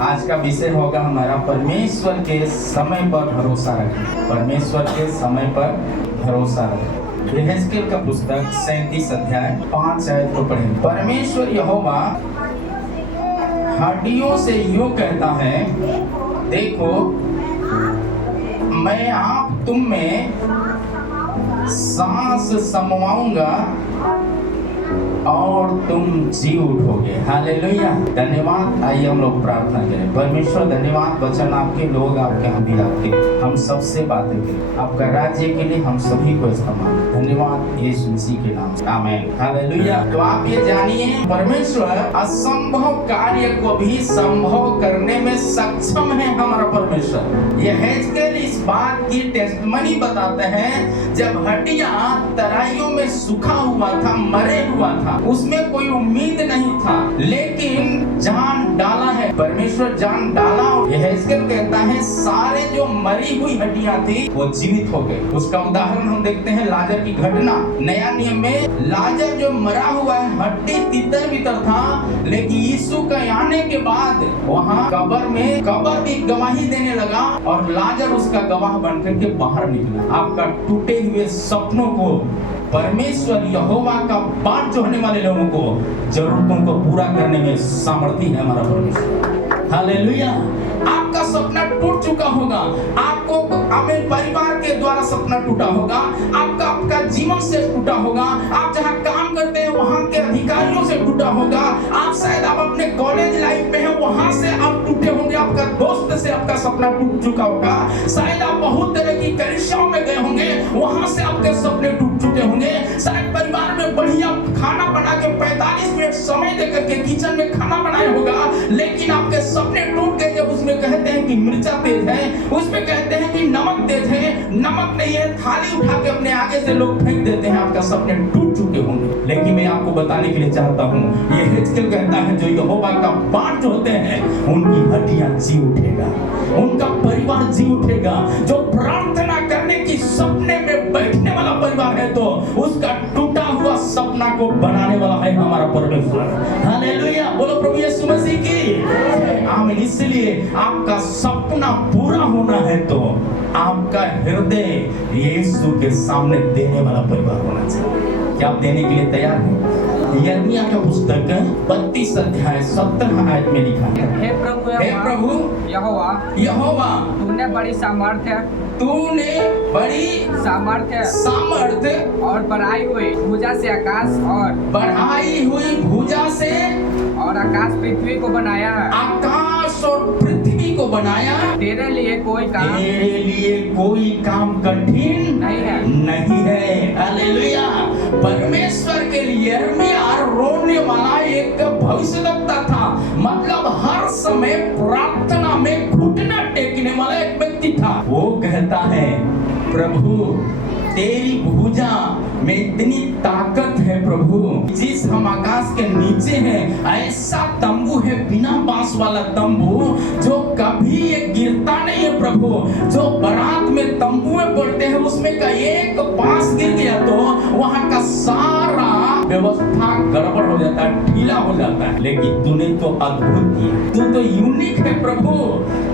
आज का विषय होगा हमारा परमेश्वर के समय पर भरोसा रखें। परमेश्वर के समय पर भरोसा रखें। यहेजकेल का पुस्तक 37 अध्याय 5 आयत को पढ़ें। परमेश्वर यहोवा हड्डियों से यूं कहता है, देखो मैं आप तुम में सांस समवाऊंगा और तुम जी उठोगे। हालेलुया, धन्यवाद। आइए हम लोग प्रार्थना करें। परमेश्वर धन्यवाद, वचन आपके, लोग आपके, हम भी आपके, हम सबसे बातें करें। आपका राज्य के लिए हम सभी को इस्तेमाल। धन्यवाद यीशु मसीह के नाम से, आमीन। हालेलुया। तो आप ये जानिए, परमेश्वर असंभव कार्य को भी संभव करने में सक्षम है। हमारा परमेश्वर यहेजकेल इस बात की टेस्टमनी बताते हैं, जब हड्डियां तराइयों में सूखा हुआ था, मरे हुआ था, उसमें कोई उम्मीद नहीं था, लेकिन जान डाला है परमेश्वर, जान डाला। यहेजकेल कहता है सारे जो मरी हुई हड्डियां थी वो जीवित हो गए। उसका उदाहरण हम देखते हैं लाजर की घटना। नया नियम में लाजर जो मरा हुआ है, हड्डी तितर बितर था, लेकिन यीशु के आने के बाद वहां कब्र भी गवाही देने लगा और लाजर उसका गवाह बनकर के बाहर निकला। आपका टूटे हुए सपनों को परमेश्वर यहोवा का बाट जोड़ने वाले लोगों को जरूरतों को पूरा करने में सामर्थ्य है हमारा परमेश्वर। हालेलुया। आपका सपना टूट चुका होगा, आपको अपने परिवार के द्वारा सपना टूटा होगा, आपका जीवन से टूटा होगा, आप जहां काम करते हैं वहां के अधिकारियों से टूटा होगा, आप शायद आप अपने कॉलेज लाइफ में हैं वहां से आप टूटे होंगे, आपका दोस्त से आपका सपना टूट चुका होगा, शायद आप बहुत तरह की परीक्षाओं में गए होंगे, वहां से आपके सपने टूट चुके होंगे, शायद परिवार में बढ़िया खाना बना के 45 मिनट समय देकर के किचन में खाना बनाया होगा, लेकिन आपके सपने टूट गए। जब उसमें कहते हैं कि मिर्चा तेज है, उसमें कहते हैं कि नमक तेज है, नमक नहीं है, थाली उठा के अपने आगे से लोग फेंक देते हैं, आपका सपने टूट चुके होंगे। लेकिन मैं आपको बताने के लिए चाहता हूँ, ये यहेजकेल कहता है जो यहोवा का बाट जोड़ते हैं उनकी हड्डियां जी उठेगा, उनका परिवार जी उठेगा। जो प्रार्थना करने की सपने में बैठने वाला परिवार है तो उसका टूटा हुआ सपना को बनाने वाला है हमारा परमेश्वर। हालेलुया, बोलो प्रभु यीशु मसीह की आमीन। इसलिए आपका सपना पूरा होना है तो आपका हृदय यीशु के सामने देने वाला परिवार होना चाहिए। क्या आप देने के लिए तैयार हैं? यिर्मयाह का पुस्तक 32 अध्याय 17 आयत में लिखा है, हे प्रभु यहोवा तूने बड़ी सामर्थ्य और बढ़ाई हुई भुजा से आकाश पृथ्वी को बनाया है। आकाश और पृथ्वी को बनाया। तेरे लिए कोई काम कठिन नहीं है। हालेलुया। परमेश्वर के लिए यिर्मयाह रोने वाला एक भविष्यवक्ता था, मतलब हर समय प्रार्थना में घुटना टेकने वाला एक व्यक्ति था। वो कहता है, प्रभु तेरी भुजा में इतनी ताकत है प्रभु, जिस हम आकाश के नीचे हैं ऐसा तंबू है, बिना बांस वाला तंबू जो कभी ये गिरता नहीं है प्रभु। जो बारात में तंबू में पड़ते हैं उसमें का एक बांस गिर गया तो वहां का सारा व्यवस्था गड़बड़ हो जाता है, ढीला हो जाता है। लेकिन तूने तो अद्भुत किया, तू तो यूनिक है प्रभु,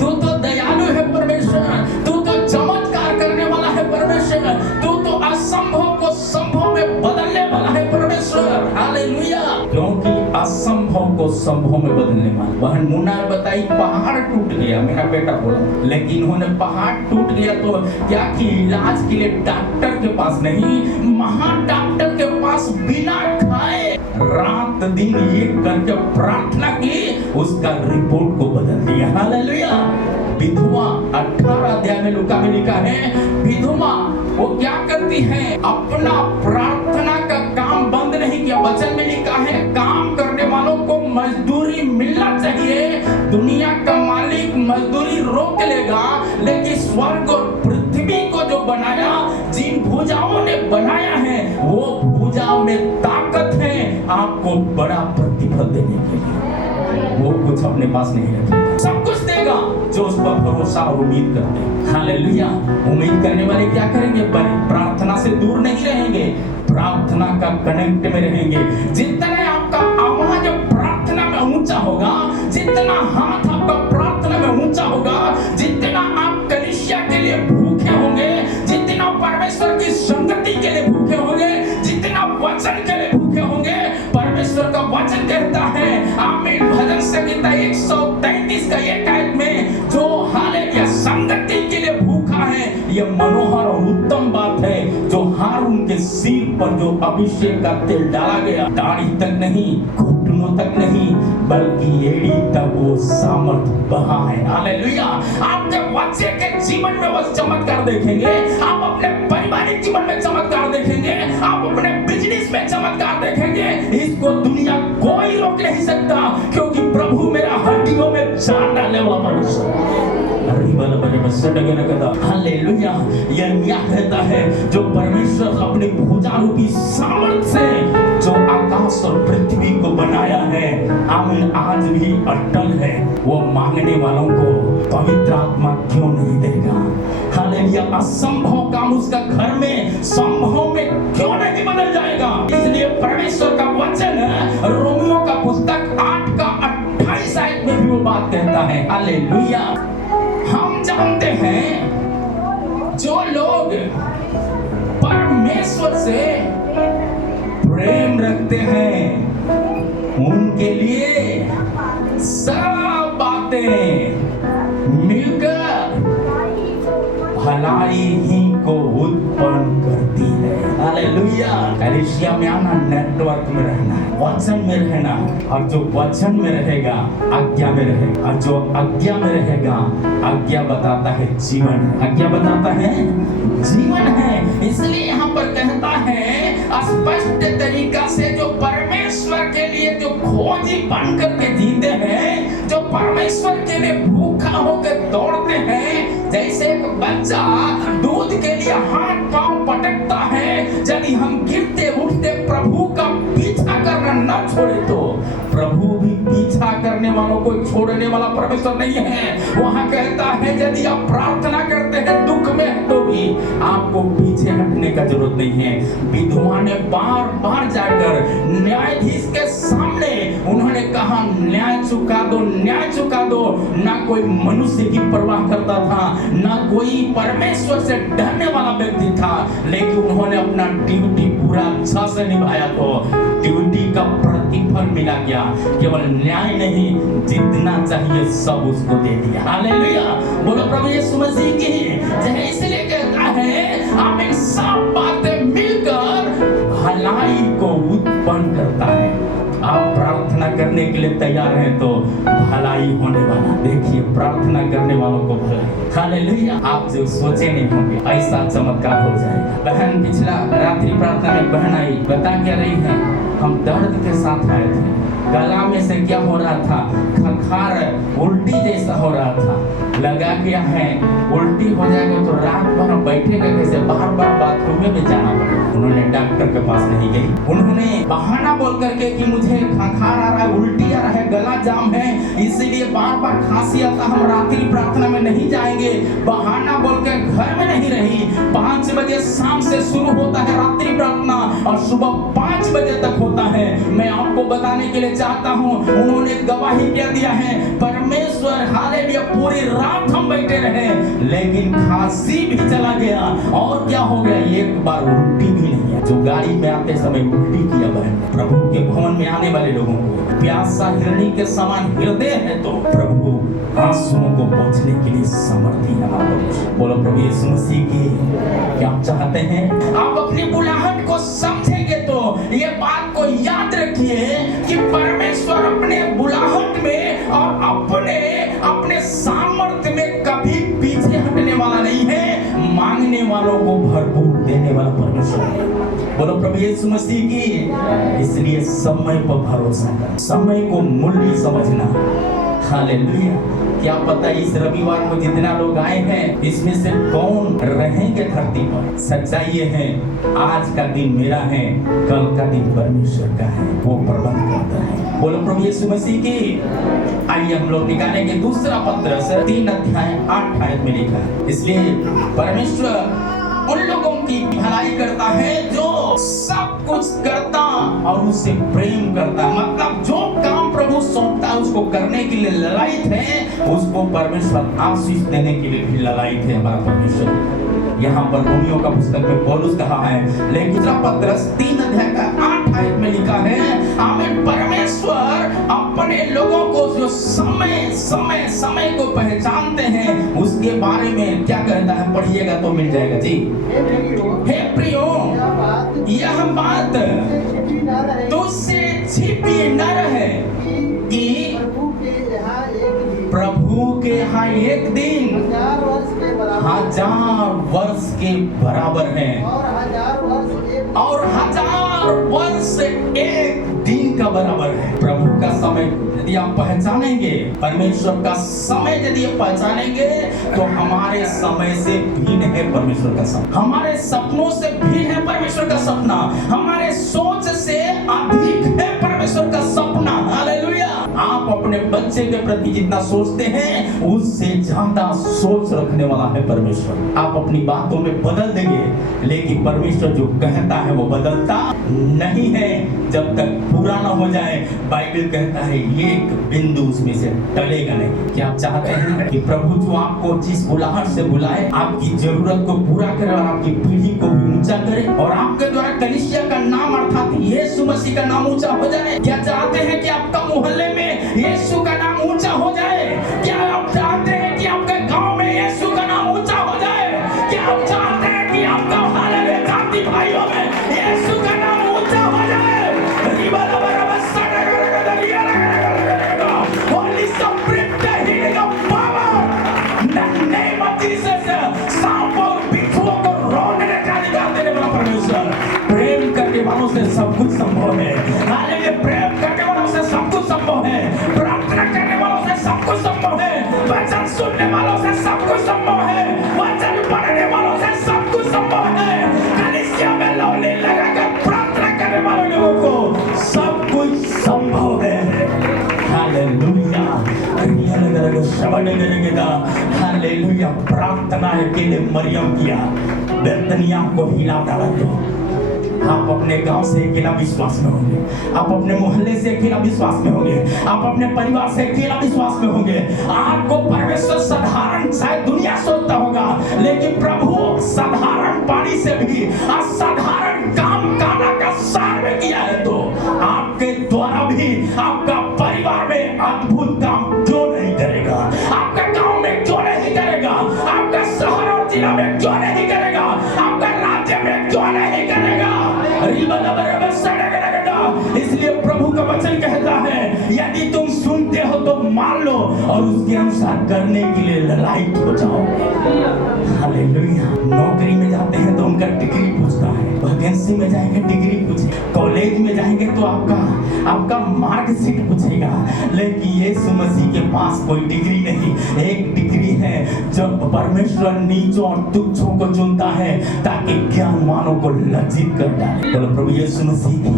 तू तो दयालु है परमेश्वर, तू तो चमत्कार करने वाला है परमेश्वर, तू तो असंभव को संभव में बदलने वाला है परमेश्वर। हालेलुया। क्योंकि असंभव को संभव में बदलने वाला। बहन मुन्ना ने बताई पहाड़ टूट गया, मेरा बेटा बोला, लेकिन उन्होंने पहाड़ टूट गया तो क्या कि इलाज के लिए डॉक्टर के पास नहीं, महा डॉक्टर के पास बिना खाए रात दिन ये करके प्रार्थना की, उसका रिपोर्ट को बदल दिया। हालेलुया। विधवा 18 अध्याय में लूका में लिखा है, विधवा वो क्या करती है, अपना प्रार्थना का काम बंद नहीं किया। वचन में लिखा है काम करने वालों को मजदूरी मिलना चाहिए। दुनिया का मालिक मजदूरी रोक लेगा, लेकिन स्वर्ग और पृथ्वी को जो बनाया, जिन भुजाओं ने बनाया है, वो भुजाओं में ताकत है आपको बड़ा प्रतिफल देने के लिए। वो कुछ अपने पास नहीं रखेगा, सब कुछ देगा जो उस पर भरोसा और उम्मीद करते हैं। हालेलुया। उम्मीद करने वाले क्या करेंगे? प्रार्थना से दूर नहीं रहेंगे, प्रार्थना का कनेक्ट में रहेंगे। जितना आपका आवाज प्रार्थना में ऊंचा होगा, जितना हाथ आपका आमीन। भजन संहिता 133 का एक आयत में जो हालेलुया संगति के लिए भूखा है, यह मनोहर और उत्तम बात है जो हारून के सिर पर जो अभिषेक का तेल डाला गया, दाढ़ी तक नहीं, घुटनों तक नहीं, बल्कि एड़ी तक वो सामर्थ बहा है। हालेलुया। आप जब बच्चे के जीवन में वो चमत्कार देखेंगे, आप अपने पारिवारिक जीवन में चमत्कार देखेंगे, आप अपने बिजनेस में चमत्कार देखेंगे, इसको दुनिया कोई रोक नहीं सकता, क्योंकि प्रभु मेरा हड्डियों में जान डालने वाला परमेश्वर। हालेलुया। यिर्मयाह कहता है जो परमेश्वर अपनी भुजा रूपी सामर्थ से जो आकाश और पृथ्वी को बनाया है, आमीन, आज भी अटल है, वो मांगने वालों को पवित्र आत्मा क्यों नहीं देगा। हालेलुया। असंभव काम उसका घर में संभव में क्यों नहीं बदल जाएगा। इसलिए परमेश्वर का वचन रोमियो का पुस्तक 8 का 28 आयत में भी वो बात कहता है। हालेलुया। हम जानते हैं जो लोग परमेश्वर से प्रेम रखते हैं उनके लिए सब बातें मिलकर भलाई ही को उत्पन्न करती है। हालेलुया। कलीसिया में आना, नेटवर्क में रहना, वचन में रहना, और जो वचन में रहेगा आज्ञा में रहेगा, और जो आज्ञा में रहेगा, आज्ञा बताता है जीवन है, आज्ञा बताता है जीवन है। इसलिए यहाँ पर कहता है स्पष्ट तरीका से जो परमेश्वर के लिए जो खोजी बन करके जीते हैं, जो परमेश्वर के लिए भूखा होकर दौड़ते हैं, जैसे एक बच्चा दूध के लिए हाथ पांव पटकता है, यदि हम गिरते उठते प्रभु का पीछा करना न छोड़े तो प्रभु भी पीछा करने वालों को छोड़ने वाला परमेश्वर नहीं है। वहां कहता है यदि आप प्रार्थना करते हैं दुख में तो भी आपको पीछे हटने का जरूरत नहीं है। विधवा ने बार बार जाकर न्यायाधीश के सामने उन्होंने कहा न्याय चुका दो, न्याय चुका दो। ना कोई मनुष्य की परवाह करता था, ना कोई परमेश्वर से डरने वाला व्यक्ति था, लेकिन उन्होंने अपना ड्यूटी पूरा अच्छा से निभाया तो ड्यूटी का प्रतिफल मिला गया। केवल न्याय नहीं, जितना चाहिए सब उसको दे दिया। हालेलुया। बोलो प्रभु यीशु मसीह की जय। इसलिए कहता है आमीन, सब बातें मिलकर भलाई को उत्पन्न करता है। आप प्रार्थना करने के लिए तैयार हैं तो भलाई होने वाला। देखिए प्रार्थना करने वालों को भलाई। हालेलुया। आप जो सोचे नहीं होंगे ऐसा चमत्कार हो जाएगा। बहन पिछला रात्रि प्रार्थना में बहन आई, बता क्या रही है, हम दर्द के साथ आए थे, गला में से क्या हो रहा था, खखार उल्टी जैसा हो रहा था, लगा क्या है उल्टी हो जाएगा तो रात भर बैठेगा कैसे, बार बार बाथरूम में जाना पड़ेगा। उन्होंने डॉक्टर के पास नहीं गई, उन्होंने बहाना बोल करके कि मुझे खखार आ रहा है, उल्टी आ रहा है, गला जाम है, इसीलिए बार बार खांसी आता, हम रात्रि प्रार्थना में नहीं जाएंगे, बहाना बोल के घर में नहीं रही। 5 बजे शाम से शुरू होता है रात्रि प्रार्थना और सुबह 5 बजे तक होता है। मैं आपको बताने के लिए चाहता हूँ, उन्होंने गवाही क्या दिया है, परमेश्वर हालेलुया, पूरी रात हम बैठे रहे लेकिन खांसी भी चला गया और क्या हो गया, एक बार उल्टी भी नहीं है। जो गाड़ी में आते समय उल्टी किया बहन, प्रभु के भवन में आने वाले लोगों को प्यासा हिरणी के समान हृदय है तो प्रभु आंसुओं को पोंछने के लिए समर्थी है। बोलो प्रभु यीशु मसीह की। क्या आप चाहते हैं आप अपनी बुलाहट को समझेंगे तो ये बात को याद रखिए कि परमेश्वर अपने बुलाहट में और अपने सामर्थ्य में कभी पीछे हटने वाला नहीं है। मांगने वालों को भरपूर देने वाला परमेश्वर है। बोलो प्रभु यीशु मसीह की। इसलिए समय पर भरोसा कर, समय को मूल्य समझना। हालेलुया। क्या पता इस रविवार को जितना लोग आए हैं इसमें से कौन रहेंगे धरती पर। सच्चाई ये है, आज का दिन मेरा है, कल का दिन परमेश्वर का है, वो प्रबंध करता है। बोलो प्रभु यीशु मसीह की। आइए हम लोग निकालेंगे दूसरा पत्र से 3 अध्याय 8 आयत में लिखा है। इसलिए परमेश्वर उन लोगों की भलाई करता है जो सब कुछ करता और उससे प्रेम करता। मतलब जो काम प्रभु सौंपता है उसको करने के लिए ललायत है, उसको परमेश्वर आशीष देने के लिए भी ललायत है हमारा परमेश्वर। यहाँ पर रोमियो का पुस्तक में पौलुस कहा है, लेकिन दूसरा पत्रस 3 अध्याय का 8 आयत में लिखा है, आमीन, परमेश्वर अपने लोगों को जो समय को पहचानते हैं उसके बारे में क्या कहता है, पढ़िएगा तो मिल जाएगा जी। हे प्रियो, यह बात तुझसे छिपी न रहे कि प्रभु के यहाँ एक दिन 1000 वर्ष के बराबर है और 1000 वर्ष एक दिन का बराबर है। प्रभु का समय यदि आप पहचानेंगे, परमेश्वर का समय यदि आप पहचानेंगे, तो हमारे समय से भिन्न है परमेश्वर का समय, हमारे सपनों से भिन्न है परमेश्वर का सपना, हमारे सोच से अधिक है परमेश्वर का सपना। हालेलुया। आप अपने बच्चे के प्रति जितना सोचते हैं उससे ज्यादा सोच रखने वाला है परमेश्वर। आप अपनी बातों में बदल देंगे, लेकिन परमेश्वर जो कहता है वो बदलता नहीं है जब तक पूरा ना हो जाए। बाइबल कहता है एक बिंदु उसमें से टलेगा नहीं। क्या आप चाहते हैं कि प्रभु जो आपको जिस बुलाहट से बुलाए, आपकी जरूरत को पूरा करे और आपकी पीढ़ी को भी ऊंचा करे और आपके द्वारा कलीसिया का नाम अर्थात यीशु मसीह का नाम ऊंचा हो जाए? क्या चाहते हैं कि आपका मोहल्ले में यीशु का नाम ऊंचा हो जाए? क्या आप चाहते हैं कि आपके गांव में यीशु का नाम ऊंचा हो जाए? क्या आप चाहते हैं कि आपका हालेलुया जाति भाइयों में यीशु का नाम ऊंचा हो जाए? Holy Spirit, the healing of power, in the name of Jesus, सांप और बिच्छुओं को रोने का अधिकार देने वाला परमेश्वर। प्रेम करने वालों से सब कुछ संभव है। हालेलुया। प्रेम करने वालों से सब कुछ संभव है। प्रार्थना करने वालों से सब कुछ संभव है। वचन सुनने वालों से सब कुछ संभव है। वचन पढ़ने वालों से सब कुछ संभव है। कलीसिया में लौली लगाकर प्रार्थना करने वाले लोगों को सब कुछ संभव है। हालेलुया। हालेलुया। प्रार्थना अकेले मरियम किया, बेतनिया को हिला डाला। आप अपने गांव से अकेला विश्वास में होंगे, आप अपने मोहल्ले से अकेला विश्वास में होंगे, आप अपने परिवार से अकेला विश्वास में होंगे। आपको परमेश्वर साधारण शायद दुनिया सोचता होगा, लेकिन प्रभु साधारण पानी से भी असाधारण काम काना का सार में किया है। तो आपके द्वारा भी आपका परिवार में अद्भुत काम क्यों नहीं करेगा? आपका गांव में क्यों नहीं करेगा? आपका शहर और जिला में क्यों नहीं करेगा? आपका राज्य में क्यों नहीं करेगा? इसलिए प्रभु का वचन कहता है, यदि तुम सुनते हो तो मान लो और उसके अनुसार करने के लिए ललायत हो जाओ। हालेलुया। नौकरी में जाते हैं तो उनका डिग्री पूछता है, वैकेंसी में जाएंगे डिग्री पूछे, कॉलेज में जाएंगे तो आपका मार्कशीट पूछेगा। लेकिन यीशु मसीह के पास कोई डिग्री नहीं, एक डिग्री है जब परमेश्वर नीचों और तुच्छों को चुनता है ताकि ज्ञानवानों को लज्जित कर डाले। तो प्रभु यीशु मसीह की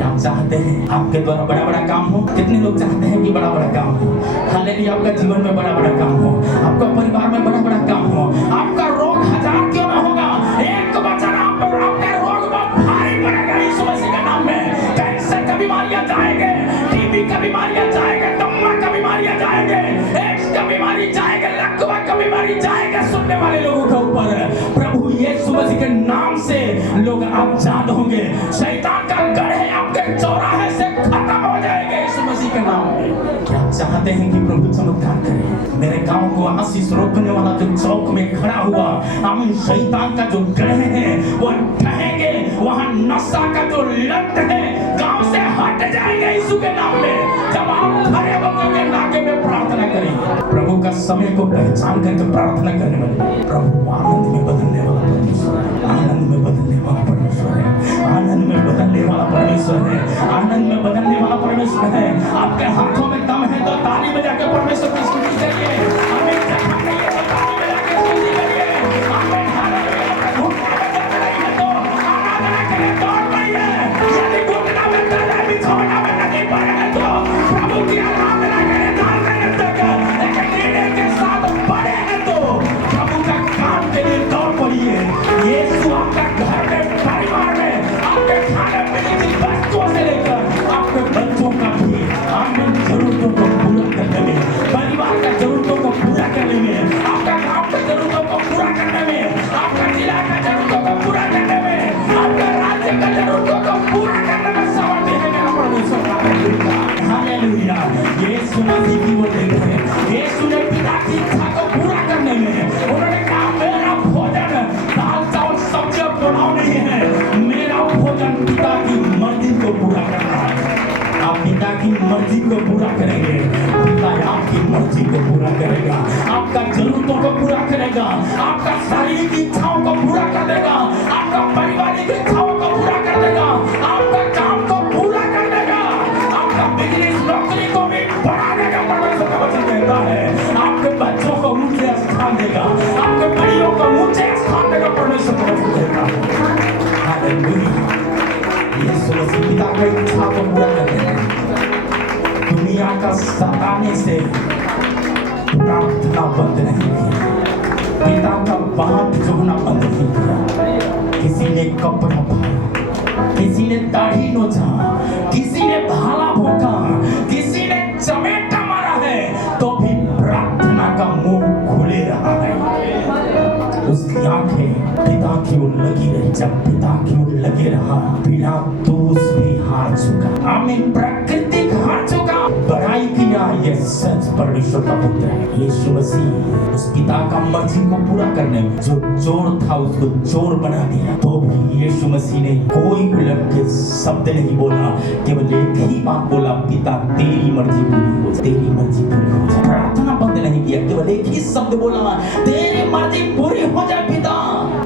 आप चाहते हैं आपके द्वारा बड़ा बड़ा काम हो? कितने लोग चाहते हैं कि बड़ा बड़ा काम हो? हालेलुया। आपका जीवन में बड़ा बड़ा काम हो, आपका परिवार में बड़ा बड़ा काम हो, आपका रोग 1000 क्यों ना होगा, एक वचन आप पर आपके रोग में भारी पड़ेगा यीशु मसीह के नाम में। कैंसर का बीमारियां जाएंगे, टीबी का बीमारियां जाएंगे, दमा का बीमारियां जाएंगे, एड्स का बीमारी जाएंगे, लकवा का बीमारी जाएगा सुनने वाले लोगों के ऊपर। प्रभु यीशु मसीह के नाम से लोग आजाद होंगे। शैतान का गढ़ है आपके चौराहे से खत्म हो जाएगा यीशु मसीह के नाम में। क्या चाहते हैं कि प्रभु चमत्कार करे? मेरे गांव को आशीष रोकने वाला जो चौक में खड़ा हुआ, आमीन, शैतान का जो गढ़ है वो ढहेंगे। वहां नशा का जो लत है गांव से हट जाएगा यीशु के नाम में। जब आप खड़े होकर नाके में प्रार्थना करेंगे, प्रभु का समय को पहचान करके प्रार्थना करने वाले, प्रभु आनंद में बदलने वाला परमेश्वर है, आनंद में बदलने वाला परमेश्वर है, आनंद में बदलने वाला परमेश्वर है, आनंद में बदलने वाला परमेश्वर है। आपके हाथों में दम है तो ताली बजा के परमेश्वर की स्तुति करिए। आमीन। जहाँ नहीं है तो ताली बजा के स्तुति करिए। आमीन। हालेलुया। प्रभु का वचन नहीं है तो आराधना करें, दौड़ पड़िए। यदि घुटना में दर्द है, बिछौना में नहीं पड़े हैं तो प्रभु की आराधना करें। दाल देने तक एक निर्णय के साथ पड़े हैं तो प्रभु का काम के लिए दौड़ पड़िए। यीशु आपका घर में, परिवार में, आपके खाने पीने की वस्तुओं से लेकर आपके बच्चों का भी आमीन जरूरतों को पूरा करने में, परिवार का जरूरतों को केवल एक है। यीशु ने पिता की इच्छा को पूरा करने में उन्होंने कहा मेरा भोजन दाल चावल सब्जी और पुलाव नहीं है, मेरा भोजन पिता की मर्जी को पूरा करना है। आप पिता की मर्जी को पूरा करेंगे, पिता आपकी मर्जी को पूरा करेगा, आपका जरूरतों को पूरा करेगा, आपका शारीरिक इच्छाओं को पूरा कर देगा, आपका पारिवारिक इच्छाओं को पूरा कर देगा, आपका काम को पूरा कर देगा, आपका बिजनेस नौकरी को भी बढ़ाने का परमेश्वर का वचन कहता है। आपके बच्चों को ऊंचे स्थान देगा, आपके परियों को ऊंचे स्थान देगा, परमेश्वर का वचन देगा। हालेलुया। यीशु मसीह पिता की इच्छा को पूरा करते हैं। दुनिया का सताने से प्रार्थना बंद नहीं की, पिता का बात जोड़ना बंद नहीं किया। किसी ने कपड़ा फाड़ा, किसी ने दाढ़ी नोचा, किसी ने भाला भोंका, किसी ने चमेटा मारा है, तो भी प्रार्थना का मुंह खुले रहा है। उसकी आंखें पिता की ओर लगी रही। जब पिता की ओर लगे रहा, पिलातुस भी हार चुका, आमीन, प्रकृति हार चुका, बड़ाई किया ये सच परमेश्वर का पुत्र है। यीशु मसीह उस पिता का मर्जी को पूरा करने में जो चोर था उसको चोर बना दिया, तो भी यीशु मसीह ने कोई उलट के शब्द नहीं बोला, केवल एक ही बात बोला, पिता तेरी मर्जी पूरी हो जाए, तेरी मर्जी पूरी हो जाए। प्रार्थना बंद नहीं किया, केवल एक ही शब्द बोला, तेरी मर्जी पूरी हो जाए पिता।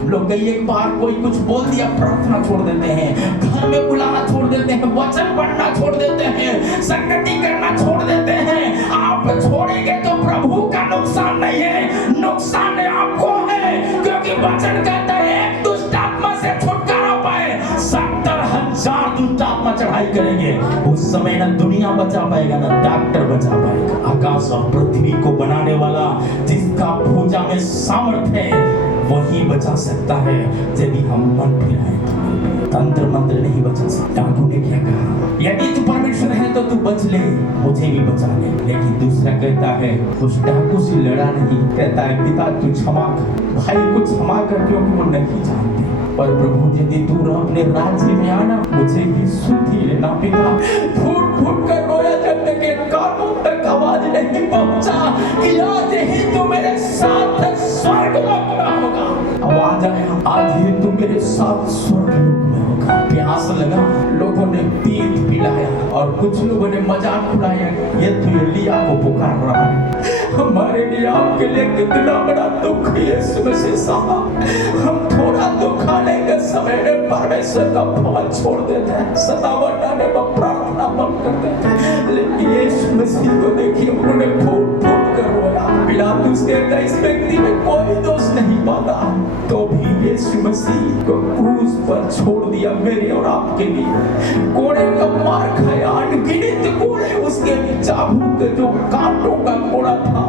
लोग कई एक बार कोई कुछ बोल दिया, प्रार्थना छोड़ देते हैं, घर में बुलाना छोड़ देते हैं, वचन पढ़ना छोड़ देते हैं, संगति करना छोड़ देते हैं। आप छोड़ेंगे तो प्रभु का नुकसान नहीं है, नुकसान आपको है, क्योंकि वचन कहता है एक दुष्ट आत्मा से छुटकारा पाए 70,000 दुष्ट आत्मा चढ़ाई करेंगे। उस समय ना दुनिया बचा पाएगा, ना डॉक्टर बचा पाएगा। आकाश और पृथ्वी को बनाने वाला, जिसका पूजा में सामर्थ्य है, वही बचा सकता है यदि हम मन फिराएं। तंत्र मंत्र नहीं बचा सकता। डाकू ने क्या कहा, यदि तू परमेश्वर है तो तू बच ले, मुझे भी बचा ले। लेकिन दूसरा कहता है उस डाकू से लड़ा नहीं, कहता है पिता तू क्षमा कर, भाई को क्षमा कर, क्योंकि वो नहीं जानते। पर प्रभु यदि तू अपने राज्य में आना, मुझे भी सुधी लेना पिता। फूट फूट कर रोया जब तक कानों तक आवाज नहीं पहुंचा कि आज ही तू मेरे साथ स्वर्ग लोक में होगा। आवाज आया, आज ही तू मेरे साथ स्वर्ग लोक में होगा। प्यास लगा, लोगों ने पीत पिलाया, और कुछ लोगों ने मजाक उड़ाया, ये तो एलिया को पुकार रहा है। हमारे लिए आपके लिए कितना बड़ा दुख यीशु मसीह साहब। हम थोड़ा दुख आने के समय में परमेश्वर का भवन छोड़ देते हैं, सतावट आने पर प्रार्थना बंद कर देते हैं। लेकिन यीशु मसीह को देखिए, उन्होंने फूट फूट कर रोया। पिलातुस कहता इस व्यक्ति में कोई दोष नहीं पाता, तो भी यीशु मसीह को क्रूस पर छोड़ दिया मेरे और आपके लिए। कोड़े का मार खाया, अनगिनत कोड़े उसके चाबुक जो कांटों का कोड़ा था,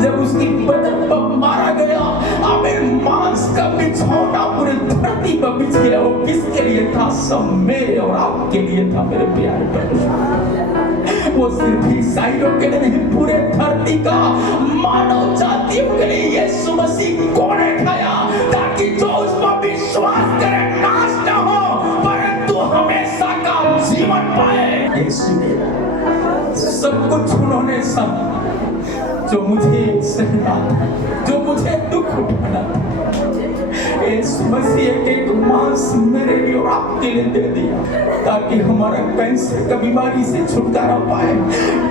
जब उसकी बदन पर मारा गया, आमिर मांस का बिछौना पूरे धरती पर बिछ गया। वो किसके लिए था? सब मेरे और आपके लिए था मेरे प्यारे परमेश्वर। वो सिर्फ ईसाइयों के लिए नहीं, पूरे धरती का मानव जातियों के लिए यीशु मसीह कोड़े खाया, ताकि जो उस पर विश्वास करे नाश न हो, परंतु हमेशा का जीवन पाए। यीशु ने सब कुछ उन्होंने सब जो मुझे सहना था, जो मुझे दुख उठाना था, यीशु मसीह एक मांस मेरे लिए और आपके लिए दे दिया, ताकि हमारा कैंसर का बीमारी से छुटकारा पाए,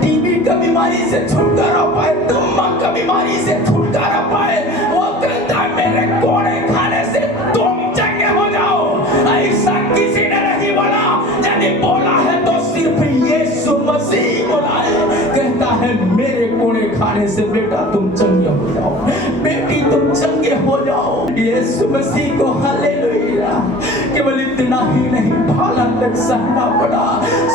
टीबी का बीमारी से छुटकारा पाए, दमा का बीमारी से छुटकारा पाए। वो कहता है मेरे कोड़े खाने से तुम चंगे हो जाओ। ऐसा किसी ने नहीं बोला, यदि बोला है तो सिर्फ यीशु मसीह बोला है। कहता है मेरे कोड़े खाने से बेटा तुम चंगे हो जाओ, बेटी तुम चंगे हो जाओ। यीशु मसीह को हालेलुया। केवल इतना ही नहीं, भाला तक सहना पड़ा।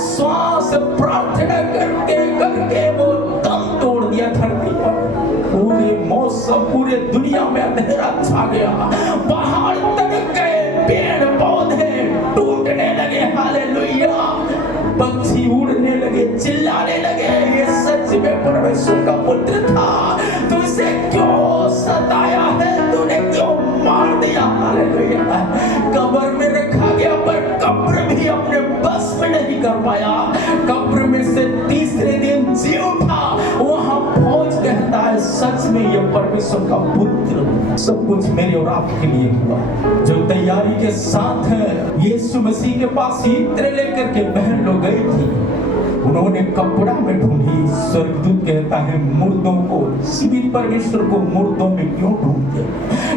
श्वास प्रार्थना करके करके वो दम तोड़ दिया धरती पर। पूरे मौसम, पूरे दुनिया में अंधेरा छा गया। पहाड़ तक गए, पेड़ पौधे टूटने लगे। हालेलुया। पक्षी उड़ने लगे, चिल्लाने लगे, ये सच में परमेश्वर का पुत्र था। तू इसे क्यों सताया है, तूने क्यों मार दिया? हालेलुया। कब्र में रखा गया, पर कब्र भी अपने बस में नहीं कर पाया। कब्र में से तीसरे दिन जी उठा, वहां सच में ये परमेश्वर का पुत्र हूँ। सब कुछ मेरे और आपके लिए हुआ। जो तैयारी के साथ यीशु मसीह के पास इत्र लेकर के बहन लोग गई थी, उन्होंने कपड़ा में ढूंढी। स्वर्गदूत कहता है मुर्दों को, जीवित परमेश्वर को मुर्दों में क्यों ढूंढते,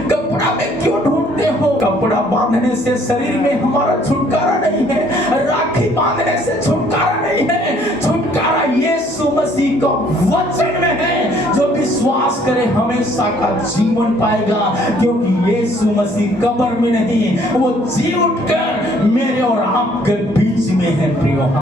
कपड़ा में क्यों ढूंढते हो? कपड़ा बांधने से शरीर में हमारा छुटकारा नहीं है, राखी बांधने से छुटकारा नहीं है। छुटकारा यीशु मसीह का वचन में है। जो विश्वास करे हमेशा का जीवन पाएगा, क्योंकि यीशु मसीह कब्र में नहीं, वो जी उठकर मेरे और आपके बीच में है। प्रियो